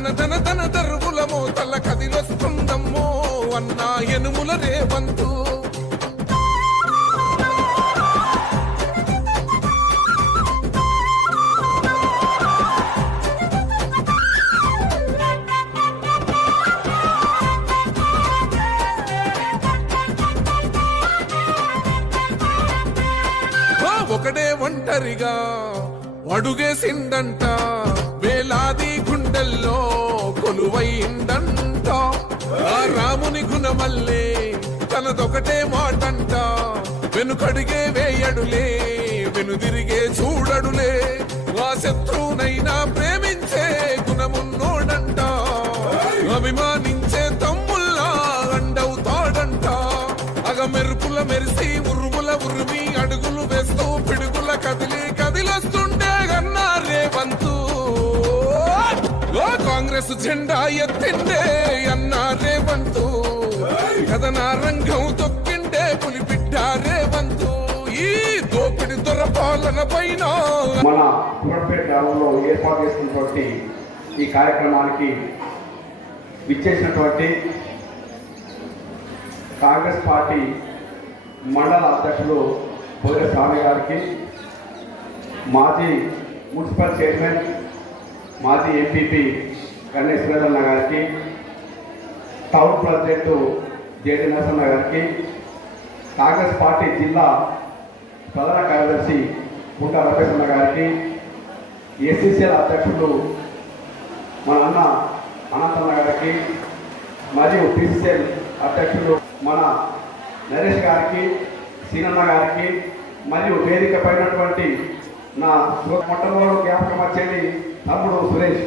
ధన ధన ధన ధన తల మోతల కదిలొస్తుందమ్మో అన్న ఎనుముల రేవంతు. ఒకడే ఒంటరిగా అడుగేసిందంట సిండంటా గుండెల్లో కొలువైందంట. ఆ రాముని గుణమల్లే తనదొకటే మాటంట. వెనుకడిగే వేయడులే వెనుదిరిగే చూడడులే. ఆ శత్రువునైనా ప్రేమించే గుణమున్నోడంట. అభిమాన కాంగ్రెస్ జెండా ఎత్తిండే అన్నారే వంతు. కథన రంగం తొక్కిండే పులిబిడ్డ వంతు. ఈ దోపిడి దొరపాలన పైన మన కురపేట గ్రామంలో ఏర్పాటు చేసినటువంటి ఈ కార్యక్రమానికి విచ్చేసినటువంటి కాంగ్రెస్ పార్టీ మండల అధ్యక్షులు బోయ స్వామి గారికి మాజీ మున్సిపల్ చైర్మన్ మాజీ ఎంపీపీ గణేష్ అన్న గారికి టౌన్ ప్రెసిడెంట్ జేడి నరసన్న గారికి కాంగ్రెస్ పార్టీ జిల్లా ప్రధాన కార్యదర్శి పుట్ట రమేశన్న గారికి ఎస్సీసీఎల్ అధ్యక్షులు మన అన్న అనంతన్న గారికి మరియు పిసిసిఎల్ అధ్యక్షులు మన నరేష్ గారికి సీనన్న గారికి మరియు వేదిక పైనటువంటి నా మొట్టమొదటి జ్ఞాపకం వచ్చేది తమ్ముడు సురేష్.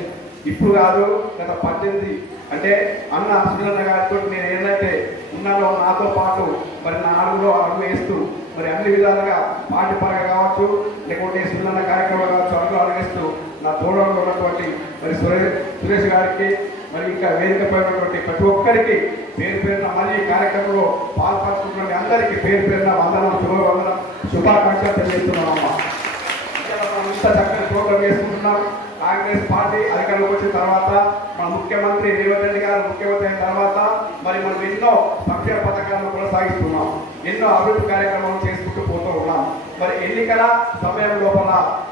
ఇప్పుడు కాదు గత పద్దెనిమిది అంటే అన్న సీనన్న గారితో నేను ఏంటంటే ఉన్నానో నాతో పాటు మరి నా అడుగులో అడుగు వేస్తూ మరి అన్ని విధాలుగా పార్టీ పరంగా కావచ్చు లేకుంటే సున్న కార్యక్రమాలు కావచ్చు అడుగు అడిగేస్తూ నా తోడంలో ఉన్నటువంటి మరి సురేష్ సురేష్ గారికి మరి ఇంకా వేదికపై ఉన్నటువంటి ప్రతి ఒక్కరికి పేరు పేరున మళ్ళీ ఈ కార్యక్రమంలో పాల్పంచుకున్న అందరికీ పేరు పేరున వందనం శుభవందనం శుభాకాంక్షలు తెలియజేస్తున్నాం అమ్మ ఇంత చక్కని ప్రోగ్రాం చేసుకుంటున్నాం. కాంగ్రెస్ పార్టీ అధికారంలోకి వచ్చిన తర్వాత మన ముఖ్యమంత్రి రేవంత్ రెడ్డి గారు ముఖ్యమంత్రి అయిన తర్వాత మరి మనం ఎన్నో సంక్షేమ పథకాలను కొనసాగిస్తున్నాం. ఎన్నో అభివృద్ధి కార్యక్రమాలు చేసుకుంటూ పోతూ ఉన్నాం. మరి ఎన్నికల సమయం లోపల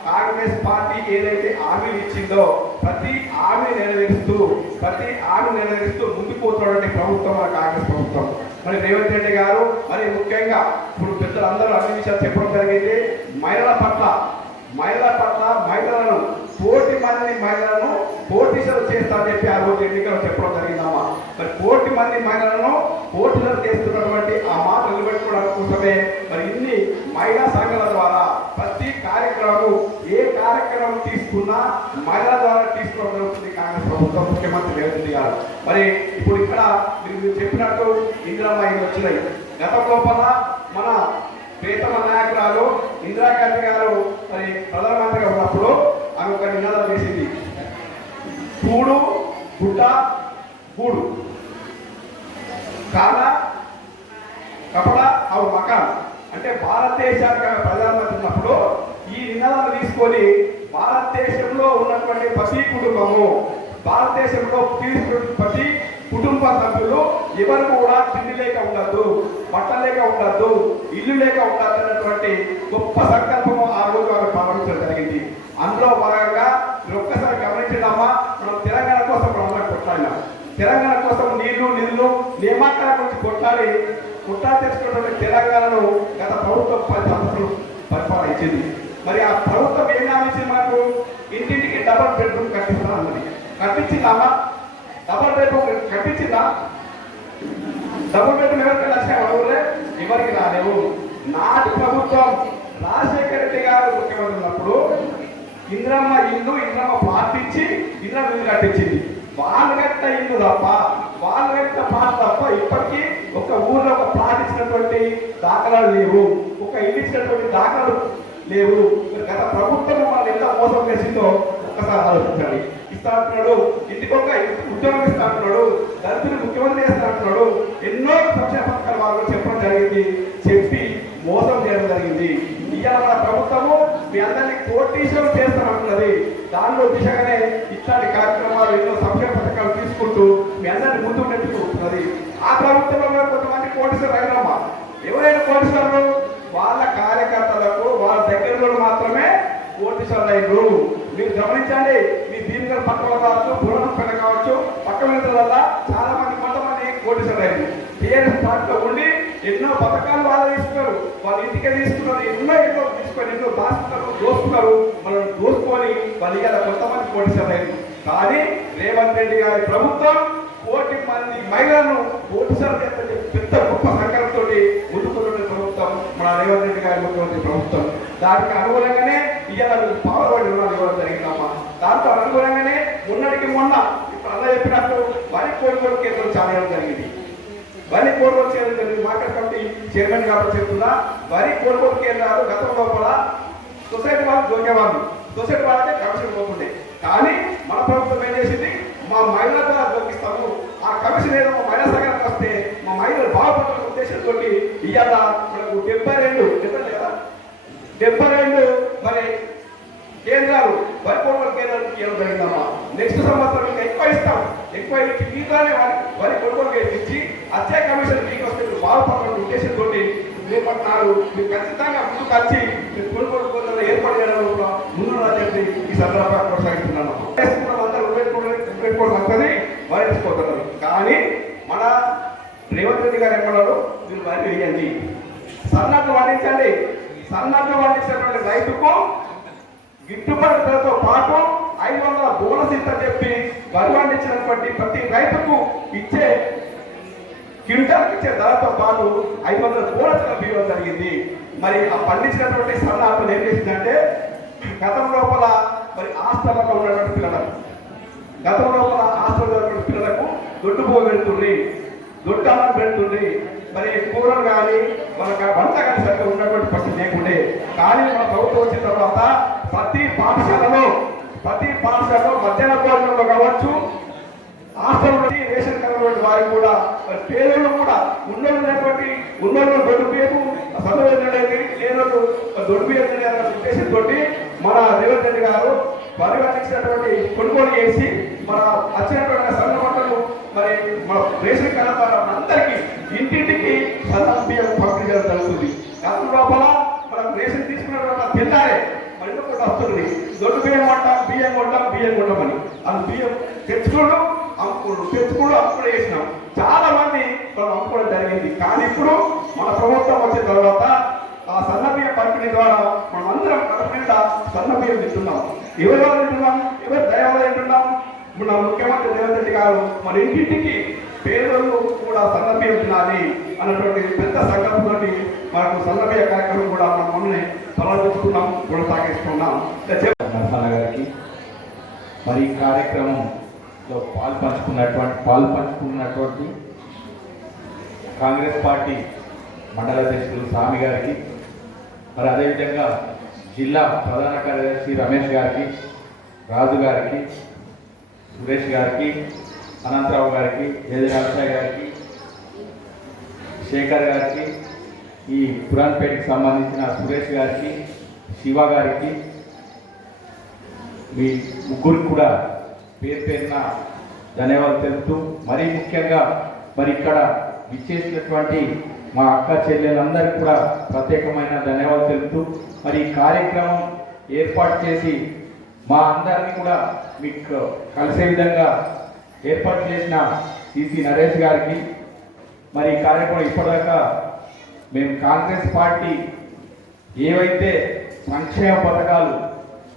కాంగ్రెస్ పార్టీ ఏదైతే హామీలు ఇచ్చిందో ప్రతి హామీ నెరవేరుస్తూ ప్రతి హామీ నెరవేరుస్తూ ముందుకు పోతున్నటువంటి ప్రభుత్వం మన కాంగ్రెస్ ప్రభుత్వం. మరి రేవంత్ రెడ్డి గారు మరి ముఖ్యంగా ఇప్పుడు పెద్దలందరూ అన్ని విషయాలు చెప్పడం జరిగింది. మహిళల పట్ల మహిళల పట్ల మహిళలను కోటి మంది మహిళలను పోటీసులు చేస్తారని చెప్పి ఆ రోజు ఎన్నికలు చెప్పడం జరిగిందమ్మా. మరి కోటి మంది మహిళలను పోటీలు చేస్తున్నటువంటి ఆ మాట నిలబెట్టుకోవడానికి కోసమే మరి ఇన్ని మహిళా సంఘాల ద్వారా ప్రతి కార్యక్రమం ఏ కార్యక్రమం తీసుకున్నా మహిళల ద్వారా తీసుకోవడం జరుగుతుంది. కాంగ్రెస్ ప్రభుత్వం ముఖ్యమంత్రి రేవంత్ గారు. మరి ఇప్పుడు ఇక్కడ మీరు చెప్పినట్టు ఇందిరమ్మ ఇల్లు వచ్చినాయి. గత లోపల మన ప్రీతమ నాయకురాలు ఇందిరాగాంధీ గారు మరి ప్రధానమంత్రిగా ఉన్నప్పుడు ఆమె ఒక నినాదం చేసింది కూడు గుడ్డ గూడు. కాల కపడ అవు మకాన్. అంటే భారతదేశానికి ఆమె ప్రధానమంత్రి ఉన్నప్పుడు ఈ నినాదాన్ని తీసుకొని భారతదేశంలో ఉన్నటువంటి ప్రతి కుటుంబము భారతదేశంలో తీసుకున్న ప్రతి కుటుంబ సభ్యులు ఎవరు కూడా తిండి లేక ఉండద్దు బట్ట లేక ఉండద్దు ఇల్లు లేక ఉండద్దు అన్నటువంటి గొప్ప సంకల్పం ఆ రోజు ఆమె ప్రారంభించడం జరిగింది అందులో భాగంగా మీరు ఒక్కసారి గమనించడమ్మా మనం తెలంగాణ కోసం మనం కొట్లాడినాం తెలంగాణ కోసం నీళ్ళు నిధులు నియామకాల గురించి కొట్లాడి కుట్రా తెచ్చుకున్నటువంటి తెలంగాణను గత ప్రభుత్వం పది సంవత్సరాలు పరిపాలన ఇచ్చింది. మరి ఆ ప్రభుత్వం ఏం కావాల్సింది మనకు ఇంటింటికి డబల్ బెడ్రూమ్ కట్టిస్తా అన్నది. కట్టించిందామా డబల్ బెడ్రూమ్ కట్టించిందా? డబుల్ బెడ్రూమ్ ఎవరికి వచ్చినాయి ఊళ్ళే ఎవరికి రాలేవు. నాటి ప్రభుత్వం రాజశేఖర రెడ్డి గారు ముఖ్యమంత్రి ఉన్నప్పుడు ఇంద్రమ్మ ఇల్లు ఇంద్రమ్మ పాటించి ఇంద్రమ్మ ఇల్లు కట్టించింది. వాళ్ళు కట్టిన ఇల్లు తప్ప వాళ్ళు కట్టిన తప్ప ఇప్పటికీ ఒక ఊర్లో ఒక ప్లాట్ ఇచ్చినటువంటి దాఖలాలు లేవు. ఒక ఇల్లు ఇచ్చినటువంటి దాఖలాలు లేవు. గత ప్రభుత్వం మనం ఎంత మోసం చేసిందో ఒక్కసారి ఆలోచించాలి ఇస్తా అంటున్నాడు ఇంటికొక ఉద్యోగం ఇస్తా అంటున్నాడు దళితులు ముఖ్యమంత్రి చేస్తా అంటున్నాడు ఎన్నో సంక్షేమ పథకాలు వాళ్ళు చెప్పడం జరిగింది. చెప్పి మోసం చేయడం జరిగింది. ఇవాళ మన ప్రభుత్వము మీ అందరినీ కోటీశ్వరం చేస్తామంటున్నది దానిలో దిశగానే ఇట్లాంటి కార్యక్రమాలు ఎన్నో సంక్షేమ పథకాలు తీసుకుంటూ మీ అందరినీ ముందు నెట్టుకుంటున్నది ఆ ప్రభుత్వంలో కూడా కొంతమంది కోటీశ్వరం అయినమ్మా ఎవరైనా కోటీశ్వరులు వాళ్ళ కార్యకర్తలకు వాళ్ళ దగ్గరలో మాత్రమే కోటీశ్వరులు అయినరు మీరు గమనించండి మీ దీనిగా పక్కన కావచ్చు పురాణం కావచ్చు పక్క వల్ల చాలా మంది కొంతమంది కోటీశ్వరులు అయింది టీఆర్ఎస్ పార్టీలో ఉండి ఎన్నో పథకాలు వాళ్ళు తీసుకున్నారు. వాళ్ళ ఇంటికే తీసుకున్నారు ఎన్నో ఎన్నో తీసుకొని ఎన్నో దాచుకున్నారు దోసుకున్నారు. మనం దోసుకొని వాళ్ళు ఇవాళ కొంతమంది కోటీశ్వరులు అయింది కానీ రేవంత్ రెడ్డి గారి ప్రభుత్వం కోటి మంది మహిళలను కోటీశ్వరులు పెద్ద గొప్ప సంకల్పంతో ముందుకున్న ప్రభుత్వం మన రేవంత్ రెడ్డి గారి ముఖ్యమంత్రి ప్రభుత్వం. దానికి అనుగుణంగానే ఇవాళ పాల్గొని రుణాలు ఇవ్వడం జరిగిందమ్మా. దాంతో అనుగుణంగానే మొన్నటికి మొన్న ఇప్పుడు అలా చెప్పినట్టు వరి కొనుగోలు కేంద్రం చాలా జరిగింది. వరి కొనుగోలు చేయడం జరిగింది. మార్కెట్ కమిటీ చైర్మన్ గారు చెప్తున్నా వరి కొనుగోలు కేంద్రాలు గతం లోపల సొసైటీ వాళ్ళు దొరికేవాళ్ళు. సొసైటీ వాళ్ళకే కమిషన్ పోతుండే కానీ మన ప్రభుత్వం ఏం చేసింది? మా మహిళల ద్వారా ఆ కమిషన్ ఏదో మా మహిళా సంఘానికి వస్తే మా మహిళలు బాగుపడుతున్న ఉద్దేశంతో ఇవాళ మనకు డెబ్బై రెండు లేదా? డెబ్బై రెండు మరి కేంద్రాలు వరి కేంద్రానికి కేంద్రాలు ఇవ్వడం జరిగిందమ్మా నెక్స్ట్ సంవత్సరం ఇంకా ఎక్కువ ఇస్తాం. ఎక్కువ ఇచ్చి మీతోనే వరి వరి కొనుగోలు ఇచ్చి అదే కమిషన్ మీకు వస్తే మీరు బాగుపడాలన్న ఉద్దేశంతో చేపట్టినారు మీరు ఖచ్చితంగా ముందుకు వచ్చి మీరు కొనుగోలు కేంద్రాలు ఏర్పాటు చేయడంలో ముందు చెప్పి ఈ సందర్భంగా కొనసాగిస్తున్నాను ఉపయోగించుకోవడం వస్తుంది కానీ మన రేవంత్ రెడ్డి గారు ఏమన్నారు మీరు వరి వేయండి సన్నద్ధ పండించండి సన్నద్ధ పండించినటువంటి రైతుకు గిట్టుబాటు ధరతో పాటు ఐదు వందల బోనస్ ఇస్తా చెప్పి వరి పండించినటువంటి ప్రతి రైతుకు ఇచ్చే క్వింటాల్కి ఇచ్చే ధరతో పాటు ఐదు వందల బోనస్ ఇవ్వడం జరిగింది. మరి ఆ పండించినటువంటి సన్నాహం ఏం చేసిందంటే గతం లోపల మరి హాస్టల్లో ఉన్నటువంటి పిల్లలు గతంలో మన హాస్టల్లో పిల్లలకు దొడ్డు పో పెడుతుంది దొడ్డు అన్నం పెడుతుంది మరి కూరలు కానీ మనకు వంట కానీ సరిగ్గా ఉన్నటువంటి పరిస్థితి లేకుండే. కానీ మన ప్రభుత్వం వచ్చిన తర్వాత ప్రతి పాఠశాలలో ప్రతి పాఠశాలలో మధ్యాహ్న భోజనంలో కావచ్చు రాష్ట్రంలో రేషన్ కార్డు వారికి కూడా మరి పేదలు కూడా ఉన్నటువంటి ఉన్నోళ్ళు దొడిపేపు పేరు చదువులేది లేనోళ్ళు దొడ్డు ఉద్దేశంతో మన రేవంత్ రెడ్డి గారు పరివర్తించినటువంటి కొనుగోలు చేసి మన వచ్చినటువంటి సన్న పంటలు మరి మన రేషన్ కార్డు అందరికీ ఇంటింటికి సన్న పంపిణీ చేయడం జరుగుతుంది. దాని లోపల మనం రేషన్ తీసుకున్నటువంటి తిన్నారే మళ్ళీ కూడా వస్తుంది? దొడ్డు బియ్యం కొంటాం బియ్యం కొంటాం బియ్యం కొంటామని అది బియ్యం తెచ్చుకోవడం అమ్ముకోవడం తెచ్చుకోవడం అప్పుడు వేసినాం. చాలా మంది మనం అమ్ముకోవడం జరిగింది. కానీ ఇప్పుడు మన ప్రభుత్వం వచ్చిన తర్వాత ఆ సన్న బియ్యం పంపిణీ ద్వారా మనం అందరం కడుపు నిండా సన్న బియ్యం తింటున్నాం. ఎవరి వల్ల తింటున్నాం? ఎవరి దయ వల్ల తింటున్నాం? మన ముఖ్యమంత్రి రేవంత్ రెడ్డి గారు మన ఇంటింటికి పేదలు కూడా సన్నబియ్యం తినాలి అన్నటువంటి పెద్ద సంకల్పంతో మనకు సన్నబియ్య కార్యక్రమం కూడా మన మమ్మల్ని తలదించుకున్నాం కూడా సాగిస్తున్నాం గారికి మరి ఈ కార్యక్రమంలో పాలు పంచుకున్నటువంటి పాలు పంచుకున్నటువంటి కాంగ్రెస్ పార్టీ మండల అధ్యక్షులు స్వామి గారికి మరి అదేవిధంగా జిల్లా ప్రధాన కార్యదర్శి రమేష్ గారికి రాజు గారికి సురేష్ గారికి అనంతరావు గారికి ఏది నరసయ్య గారికి శేఖర్ గారికి ఈ పురాణపేటకి సంబంధించిన సురేష్ గారికి శివ గారికి మీ ముగ్గురికి కూడా పేరు పేరున ధన్యవాదాలు తెలుపుతూ మరీ ముఖ్యంగా మరి ఇక్కడ విచ్చేసినటువంటి మా అక్క చెల్లెలందరికీ కూడా ప్రత్యేకమైన ధన్యవాదాలు తెలుపుతూ మరి ఈ కార్యక్రమం ఏర్పాటు చేసి మా అందరినీ కూడా మీకు కలిసే విధంగా ఏర్పాటు చేసిన సిసి నరేష్ గారికి మరి ఈ కార్యక్రమం ఇప్పటిదాకా మేము కాంగ్రెస్ పార్టీ ఏవైతే సంక్షేమ పథకాలు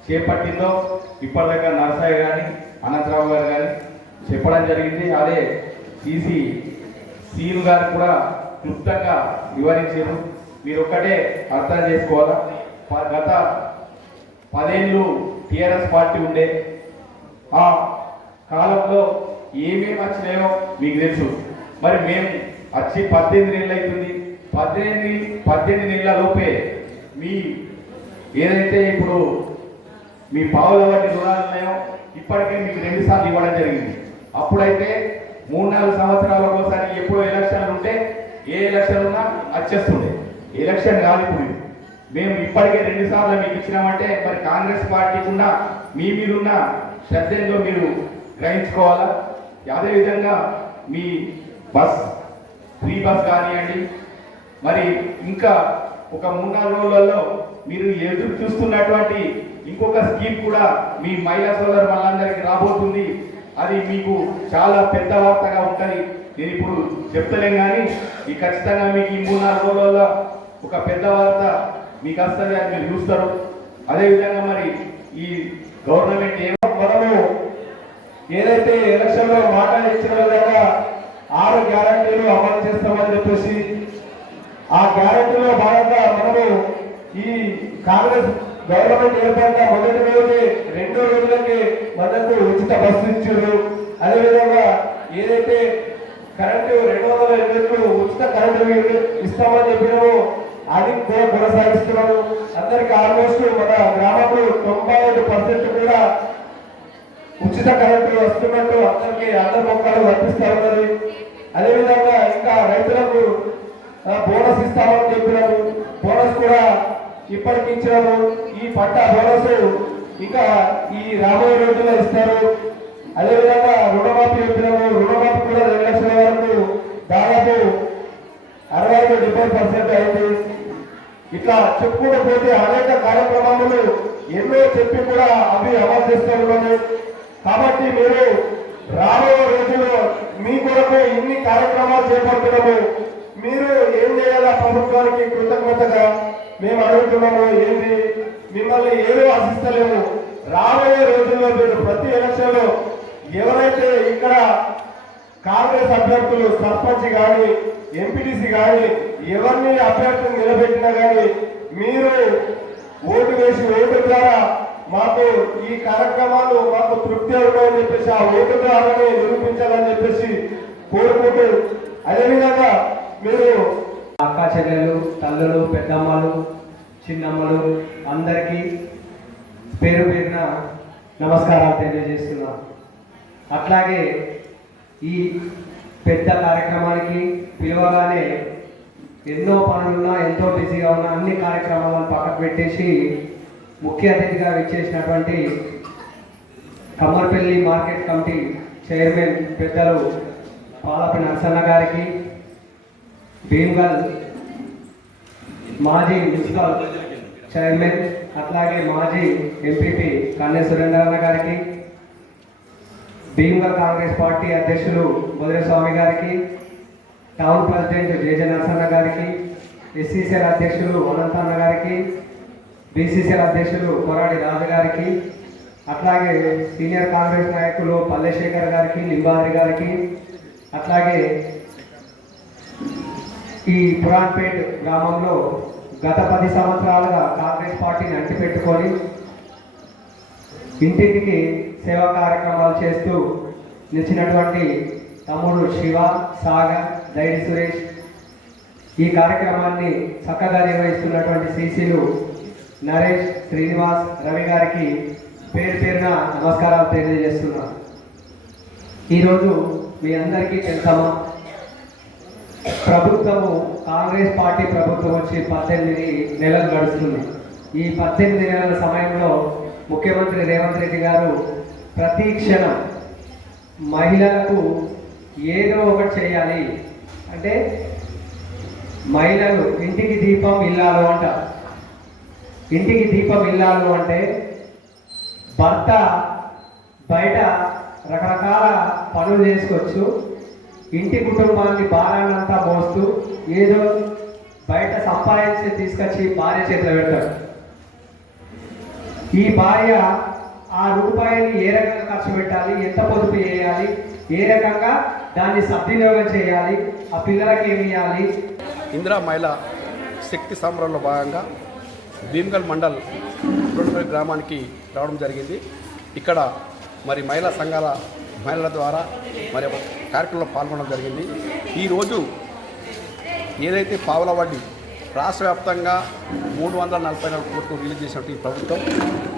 చేపట్టిందో ఇప్పటిదాకా నరసాయి కానీ అనంతరావు గారు కానీ చెప్పడం జరిగింది. అదే సీసీ సీను గారు కూడా క్లుప్తంగా వివరించారు. మీరు ఒక్కటే అర్థం చేసుకోవాలా? గత పదేళ్ళు టీఆర్ఎస్ పార్టీ ఉండే ఆ కాలంలో ఏమేమి వచ్చినాయో మీకు తెలుసు. మరి మేము వచ్చి పద్దెనిమిది నెలలు అవుతుంది. పద్దెనిమిది పద్దెనిమిది నెలల లోపే మీ ఏదైతే ఇప్పుడు మీ పావుల వంటి రుణాలు ఉన్నాయో ఇప్పటికే మీకు రెండు సార్లు ఇవ్వడం జరిగింది. అప్పుడైతే మూడు నాలుగు సంవత్సరాల ఒకసారి ఎప్పుడు ఎలక్షన్లు ఉంటే ఏ ఎలక్షన్ ఉన్నా వచ్చేస్తుండే ఎలక్షన్ కాదు ఇప్పుడు మేము ఇప్పటికే రెండు సార్లు మీకు ఇచ్చినామంటే మరి కాంగ్రెస్ పార్టీకి ఉన్న మీ మీరున్న ఉన్న శ్రద్ధలో మీరు గ్రహించుకోవాలా? అదేవిధంగా మీ బస్ ఫ్రీ బస్ కానివ్వండి మరి ఇంకా ఒక మూడు నాలుగు రోజులలో మీరు ఎదురు చూస్తున్నటువంటి ఇంకొక స్కీమ్ కూడా మీ మహిళా సోదరు మనందరికి రాబోతుంది. అది మీకు చాలా పెద్ద వార్తగా ఉంటుంది. నేను ఇప్పుడు చెప్తలేం కానీ ఈ ఖచ్చితంగా మీకు ఈ మూడు నాలుగు రోజులలో ఒక పెద్ద వార్త మీకు వస్తుంది అని మీరు చూస్తారు. అదేవిధంగా మరి ఈ గవర్నమెంట్ ఏమో మనము ఏదైతే ఎలక్షన్లో మాటలు మాట ఇచ్చిన విధంగా ఆరు గ్యారంటీలు అమలు చేస్తామని చెప్పేసి ఆ గ్యారంటీలో భాగంగా మనము ఈ కాంగ్రెస్ గవర్నమెంట్ ఏర్పడిన మొదటి రోజు రెండో రోజులకి మనకు ఉచిత బస్సు ఇచ్చారు. అదేవిధంగా ఏదైతే కరెంటు రెండు వందల యూనిట్లు ఉచిత కరెంటు ఇస్తామని చెప్పినాము అది కూడా కొనసాగిస్తున్నాము. అందరికి ఆల్మోస్ట్ మన గ్రామంలో తొంభై ఐదు పర్సెంట్ కూడా ఉచిత కరెంటు వస్తున్నట్టు అందరికి అందరి మొక్కలు వర్తిస్తా ఉన్నది. అదేవిధంగా ఇంకా రైతులకు బోనస్ ఇస్తామని చెప్పినాము. బోనస్ కూడా ఇప్పటికి ఇచ్చినాము ఈ పంట బోనస్ ఇంకా ఈ రాబోయే రోజుల్లో ఇస్తారు. అదేవిధంగా రుణమాఫీ చెప్పినాము రుణమాఫీ కూడా రెండు లక్షల వరకు దాదాపు అరవై ఐదు డెబ్బై పర్సెంట్ అయింది. ఇట్లా చెప్పుకుంటూ పోతే అనేక కార్యక్రమాలు ఎన్నో చెప్పి కూడా అవి అమలు చేస్తూ ఉన్నాము కాబట్టి మీరు రాబోయే రోజుల్లో మీ కొరకు ఇన్ని కార్యక్రమాలు చేపడుతున్నాము. మీరు ఏం చేయాలా ప్రభుత్వానికి కృతజ్ఞతగా మేము అడుగుతున్నాము. ఏంటి? మిమ్మల్ని ఏమీ ఆశిస్తలేము. రాబోయే రోజుల్లో మీరు ప్రతి ఎలక్షన్లో ఎవరైతే ఇక్కడ కాంగ్రెస్ అభ్యర్థులు సర్పంచ్ కానీ ఎంపీటీసీ కానీ ఎవరిని అభ్యర్థులు నిలబెట్టినా కానీ మీరు ఓటు వేసి ఓటు ద్వారా మాకు ఈ కార్యక్రమాలు మాకు తృప్తి అవుతాయని చెప్పేసి ఆ ఓటు ద్వారానే నిరూపించాలని చెప్పేసి కోరుకుంటూ అదేవిధంగా మీరు అక్క చెల్లెలు తల్లులు పెద్దమ్మలు చిన్నమ్మలు అందరికీ పేరు పేరున నమస్కారాలు తెలియజేస్తున్నా. అట్లాగే ఈ పెద్ద కార్యక్రమానికి పిలవగానే ఎన్నో పనులున్నా ఎంతో బిజీగా ఉన్న అన్ని కార్యక్రమాలను పక్కకు పెట్టేసి ముఖ్య అతిథిగా విచ్చేసినటువంటి కమ్మర్పల్లి మార్కెట్ కమిటీ చైర్మన్ పెద్దలు పాలపి నరసన్న గారికి భీమ్గల్ మాజీ మున్సిపల్ చైర్మన్ అట్లాగే మాజీ ఎంపీపీ కన్నె సురేంద్రన్న గారికి భీమ్గల్ కాంగ్రెస్ పార్టీ అధ్యక్షులు బుధరస్వామి గారికి టౌన్ ప్రెసిడెంట్ జేజ నరసన్న గారికి ఎస్సీసీఎల్ అధ్యక్షులు అనంతన్న గారికి బీసీసీఎల్ అధ్యక్షులు కొరాడి రాజు గారికి అట్లాగే సీనియర్ కాంగ్రెస్ నాయకులు పల్లెశేఖర్ గారికి లింబాద్రి గారికి అట్లాగే ఈ పురాన్పేట్ గ్రామంలో గత పది సంవత్సరాలుగా కాంగ్రెస్ పార్టీని అంటిపెట్టుకొని ఇంటింటికి సేవా కార్యక్రమాలు చేస్తూ నిలిచినటువంటి తమ్ముడు శివ సాగర్ దైడి సురేష్ ఈ కార్యక్రమాన్ని చక్కగా నిర్వహిస్తున్నటువంటి సీసీలు నరేష్ శ్రీనివాస్ రవి గారికి పేరు పేరున నమస్కారాలు తెలియజేస్తున్నాను. ఈరోజు మీ అందరికీ తెలుసమ్మా ప్రభుత్వము కాంగ్రెస్ పార్టీ ప్రభుత్వం వచ్చి పద్దెనిమిది నెలలు గడుస్తుంది. ఈ పద్దెనిమిది నెలల సమయంలో ముఖ్యమంత్రి రేవంత్ రెడ్డి గారు ప్రతి క్షణం మహిళలకు ఏదో ఒకటి చేయాలి. అంటే మహిళలు ఇంటికి దీపం ఇల్లాలు అంట. ఇంటికి దీపం ఇల్లాలు అంటే భర్త బయట రకరకాల పనులు చేసుకోవచ్చు. ఇంటి కుటుంబాన్ని భారాన్నంతా మోస్తూ ఏదో బయట సంపాదించి తీసుకొచ్చి భార్య చేతిలో పెడతాడు. ఈ భార్య ఆ రూపాయిని ఏ రకంగా ఖర్చు పెట్టాలి ఎంత పొదుపు చేయాలి ఏ రకంగా దాన్ని సద్వినియోగం చేయాలి ఆ పిల్లలకి ఏమి ఇవ్వాలి ఇందిరా మహిళ శక్తి సంబరంలో భాగంగా భీమ్గల్ మండల్ రోడ్డుపల్లి గ్రామానికి రావడం జరిగింది. ఇక్కడ మరి మహిళా సంఘాల మహిళల ద్వారా మరి ఒక కార్యక్రమంలో పాల్గొనడం జరిగింది. ఈరోజు ఏదైతే పావుల వడ్డీ రాష్ట్ర వ్యాప్తంగా మూడు వందల నలభై నాలుగు కోట్లు రిలీజ్ చేసినట్టు ఈ ప్రభుత్వం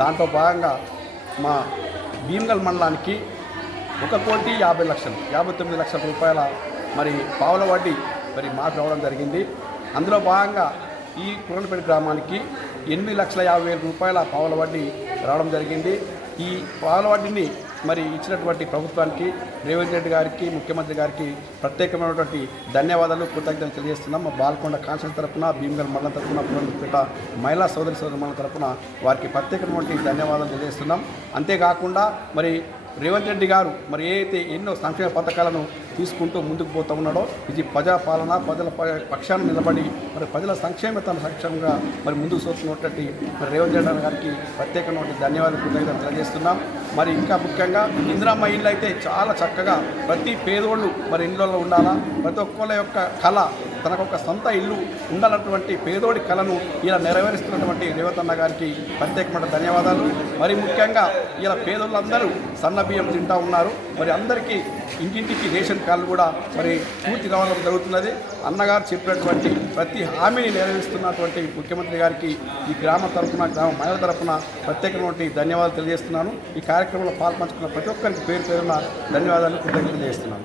దాంట్లో భాగంగా మా భీమ్గల్ మండలానికి ఒక కోటి యాభై లక్షలు యాభై తొమ్మిది లక్షల రూపాయల మరి పావుల వడ్డీ మరి మాకు రావడం జరిగింది. అందులో భాగంగా ఈ కురణపేట గ్రామానికి ఎనిమిది లక్షల యాభై వేల రూపాయల పావుల వడ్డీ రావడం జరిగింది. ఈ పావుల వడ్డీని మరి ఇచ్చినటువంటి ప్రభుత్వానికి రేవంత్ రెడ్డి గారికి ముఖ్యమంత్రి గారికి ప్రత్యేకమైనటువంటి ధన్యవాదాలు కృతజ్ఞతలు తెలియజేస్తున్నాం. మా బాల్కొండ కాన్సెన్స్ తరపున భీమగల్ మండలం తరఫున పురంపేట మహిళా సోదరి సోదరి మండలం తరపున వారికి ప్రత్యేకమైనటువంటి ధన్యవాదాలు తెలియజేస్తున్నాం. అంతేకాకుండా మరి రేవంత్ రెడ్డి గారు మరి ఏదైతే అయితే ఎన్నో సంక్షేమ పథకాలను తీసుకుంటూ ముందుకు పోతూ ఉన్నాడో ఇది ప్రజాపాలన ప్రజల ప- పక్షాన నిలబడి మరి ప్రజల సంక్షేమతను సంక్షేమంగా మరి ముందుకు చూస్తున్నటువంటి మరి రేవంత్ రెడ్డి గారికి ప్రత్యేకమైన ధన్యవాదాలు కృతజ్ఞతలు తెలియజేస్తున్నాం. మరి ఇంకా ముఖ్యంగా ఇందిరమ్మ ఇల్లు అయితే చాలా చక్కగా ప్రతి పేదోళ్ళు మరి ఇండ్లలో ఉండాలా? ప్రతి ఒక్కళ్ళ యొక్క కళ తనకొక సొంత ఇల్లు ఉండాలన్నటువంటి పేదోడి కళను ఇలా నెరవేరుస్తున్నటువంటి రేవంత్ అన్న గారికి ప్రత్యేకమైన ధన్యవాదాలు. మరి ముఖ్యంగా ఇలా పేదోళ్ళందరూ సన్న బియ్యం తింటా ఉన్నారు. మరి అందరికీ ఇంటింటికి రేషన్ కార్డులు కూడా మరి పూర్తి కావడం జరుగుతున్నది. అన్నగారు చెప్పినటువంటి ప్రతి హామీని నెరవేరుస్తున్నటువంటి ముఖ్యమంత్రి గారికి ఈ గ్రామ తరఫున గ్రామ మహిళల తరఫున ప్రత్యేకమైనటువంటి ధన్యవాదాలు తెలియజేస్తున్నాను. ఈ కార్యక్రమంలో పాల్పంచుకున్న ప్రతి ఒక్కరికి పేరు పేరున ధన్యవాదాలు కృతజ్ఞతలు తెలియజేస్తున్నాను.